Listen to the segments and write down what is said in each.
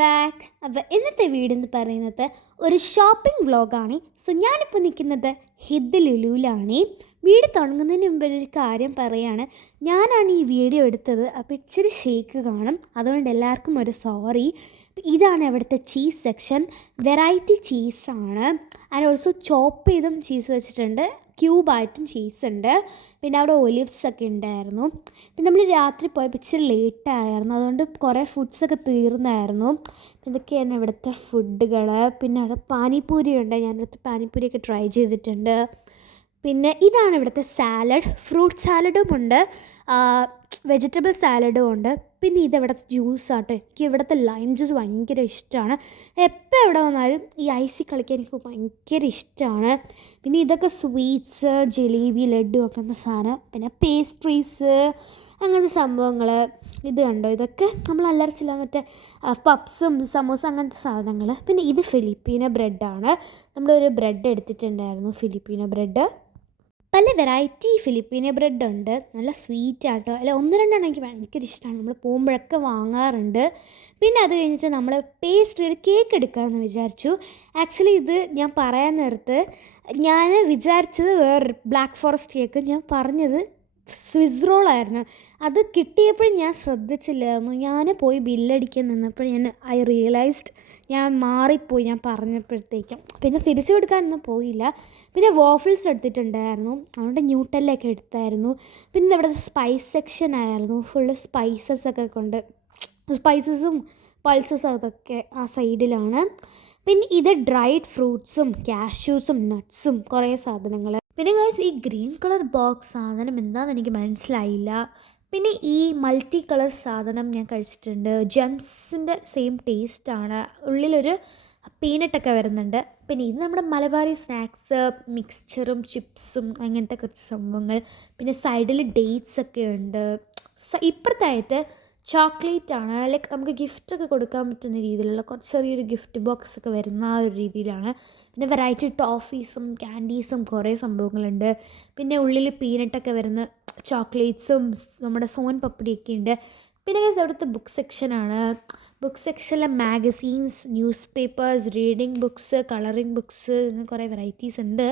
Back. അപ്പോൾ ഇന്നത്തെ video എന്ന് പറയുന്നത് ഒരു ഷോപ്പിംഗ് വ്ളോഗാണ്. സോ ഞാനിപ്പോൾ നിൽക്കുന്നത് ഹിദ് ലുലുവിലാണ്. വീഡിയോ തുടങ്ങുന്നതിന് മുമ്പ് ഒരു കാര്യം പറയുകയാണ്, ഞാനാണ് ഈ വീഡിയോ എടുത്തത്. അപ്പോൾ ഇച്ചിരി ഷേക്ക് കാണും, അതുകൊണ്ട് എല്ലാവർക്കും ഒരു സോറി. ഇതാണ് ഇവിടുത്തെ ചീസ് സെക്ഷൻ. വെറൈറ്റി ചീസാണ്. ആൻഡ് ഓൾസോ ചോപ്പ് ചെയ്തും ചീസ് വെച്ചിട്ടുണ്ട്, ക്യൂബായിട്ടും ചീസ് ഉണ്ട്. പിന്നെ അവിടെ ഒലിവ്സ് ഒക്കെ ഉണ്ടായിരുന്നു. പിന്നെ നമ്മൾ രാത്രി പോയപ്പോൾ ഇച്ചിരി ലേറ്റായിരുന്നു, അതുകൊണ്ട് കുറേ ഫുഡ്സൊക്കെ തീർന്നായിരുന്നു. ഇതൊക്കെയാണ് ഇവിടുത്തെ ഫുഡുകൾ. പിന്നെ അവിടെ പാനിപ്പൂരി ഉണ്ട്, ഞാനിവിടുത്തെ പാനിപ്പൂരിയൊക്കെ ട്രൈ ചെയ്തിട്ടുണ്ട്. പിന്നെ ഇതാണ് ഇവിടുത്തെ സാലഡ്. ഫ്രൂട്ട് സാലഡും ഉണ്ട്, വെജിറ്റബിൾ സാലഡും ഉണ്ട്. പിന്നെ ഇവിടുത്തെ ജ്യൂസാട്ടോ. എനിക്ക് ഇവിടുത്തെ ലൈം ജ്യൂസ് ഭയങ്കര ഇഷ്ടമാണ്. എപ്പോൾ എവിടെ വന്നാലും ഈ ഐസി കളിക്കാൻ എനിക്ക് ഭയങ്കര ഇഷ്ടമാണ്. പിന്നെ ഇതൊക്കെ സ്വീറ്റ്സ്, ജിലേബി, ലഡു ഒക്കെ സാധനം. പിന്നെ പേസ്ട്രീസ്, അങ്ങനത്തെ സംഭവങ്ങൾ. ഇത് കണ്ടോ, ഇതൊക്കെ നമ്മൾ അല്ലറച്ചില്ല, മറ്റേ പപ്സും സമൂസ അങ്ങനത്തെ സാധനങ്ങൾ. പിന്നെ ഇത് ഫിലിപ്പീനോ ബ്രെഡാണ്. നമ്മളൊരു ബ്രെഡ് എടുത്തിട്ടുണ്ടായിരുന്നു, ഫിലിപ്പീനോ ബ്രെഡ്. പല വെറൈറ്റി ഫിലിപ്പീനോ ബ്രെഡ് ഉണ്ട്, നല്ല സ്വീറ്റ് ആട്ടോ. അല്ല, ഒന്ന് രണ്ടെണ്ണം എനിക്ക് ഭയങ്കര ഇഷ്ടമാണ്, നമ്മൾ പോകുമ്പോഴൊക്കെ വാങ്ങാറുണ്ട്. പിന്നെ അത് കഴിഞ്ഞിട്ട് നമ്മൾ പേസ്ട്രി കേക്ക് എടുക്കാമെന്ന് വിചാരിച്ചു. ആക്ച്വലി ഇത് ഞാൻ പറയാൻ നേരത്ത് ഞാൻ വിചാരിച്ചത് വേറെ ബ്ലാക്ക് ഫോറസ്റ്റ് കേക്ക്, ഞാൻ പറഞ്ഞത് സ്വിസ് റോളായിരുന്നു. അത് കിട്ടിയപ്പോഴും ഞാൻ ശ്രദ്ധിച്ചില്ലായിരുന്നു. ഞാൻ പോയി ബില്ലടിക്കാൻ നിന്നപ്പോൾ ഐ റിയലൈസ്ഡ്, ഞാൻ മാറിപ്പോയി ഞാൻ പറഞ്ഞപ്പോഴത്തേക്കും. പിന്നെ തിരിച്ചു കൊടുക്കാനൊന്നും പോയില്ല. പിന്നെ വാഫിൾസ് എടുത്തിട്ടുണ്ടായിരുന്നു, അതുകൊണ്ട് ന്യൂട്ടല്ലൊക്കെ എടുത്തായിരുന്നു. പിന്നെ ഇവിടെ സ്പൈസ് സെക്ഷൻ ആയിരുന്നു, ഫുള്ള് സ്പൈസസ് ഒക്കെ കൊണ്ട്, സ്പൈസസും പൾസസും അതൊക്കെ ആ സൈഡിലാണ്. പിന്നെ ഇത് ഡ്രൈഡ് ഫ്രൂട്ട്സും കാഷ്യൂസും നട്ട്സും കുറേ സാധനങ്ങൾ. പിന്നെ ഗൈസ്, ഈ ഗ്രീൻ കളർ ബോക്സ് സാധനം എന്താണെന്ന് എനിക്ക് മനസ്സിലായില്ല. പിന്നെ ഈ മൾട്ടി കളർ സാധനം ഞാൻ കഴിച്ചിട്ടുണ്ട്, ജെംസിൻ്റെ സെയിം ടേസ്റ്റാണ്, ഉള്ളിലൊരു പീനട്ടൊക്കെ വരുന്നുണ്ട്. പിന്നെ ഇത് നമ്മുടെ മലബാറി സ്നാക്സ്, മിക്സ്ചറും ചിപ്സും അങ്ങനത്തെ കുറച്ച് സംഭവങ്ങൾ. പിന്നെ സൈഡിൽ ഡേറ്റ്സ് ഒക്കെ ഉണ്ട്. ഇപ്പുറത്തായിട്ട് ചോക്ലേറ്റ് ആണ്, ലൈക്ക് നമുക്ക് ഗിഫ്റ്റൊക്കെ കൊടുക്കാൻ പറ്റുന്ന രീതിയിലുള്ള കുറച്ച് ചെറിയൊരു ഗിഫ്റ്റ് ബോക്സ് ഒക്കെ വരുന്ന ആ ഒരു രീതിയിലാണ്. പിന്നെ വെറൈറ്റി ടോഫീസും ക്യാൻഡീസും കുറേ സംഭവങ്ങളുണ്ട്. പിന്നെ ഉള്ളിൽ പീനട്ടൊക്കെ വരുന്ന ചോക്ലേറ്റ്സും നമ്മുടെ സോൻ പപ്പടിയൊക്കെ ഉണ്ട്. പിന്നെ അവിടുത്തെ ബുക്ക് സെക്ഷനാണ്. ബുക്ക് സെക്ഷനിലെ magazines, newspapers, reading books, colouring books, ഇങ്ങനെ കുറേ വെറൈറ്റീസ് ഉണ്ട്.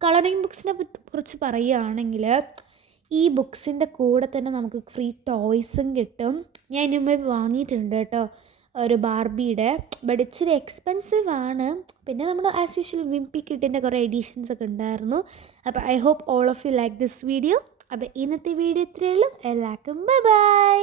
കളറിങ് ബുക്സിനെ കുറിച്ച് പറയുകയാണെങ്കിൽ, ഈ ബുക്സിൻ്റെ കൂടെ തന്നെ നമുക്ക് ഫ്രീ ടോയ്സും കിട്ടും. ഞാൻ ഇതിനു മുമ്പ് വാങ്ങിയിട്ടുണ്ട് കേട്ടോ, ഒരു ബാർബിയുടെ. ബട്ട് ഇച്ചിരി എക്സ്പെൻസീവ് ആണ്. പിന്നെ നമ്മുടെ ആസ് യൂഷ്വൽ വിംപി കിട്ടിൻ്റെ കുറേ എഡിഷൻസ് ഒക്കെ ഉണ്ടായിരുന്നു. അപ്പോൾ I hope all of you like this video. അപ്പോൾ ഇന്നത്തെ വീഡിയോ ഇത്രയേ ഉള്ളൂ. എല്ലാവർക്കും ബൈ ബൈ.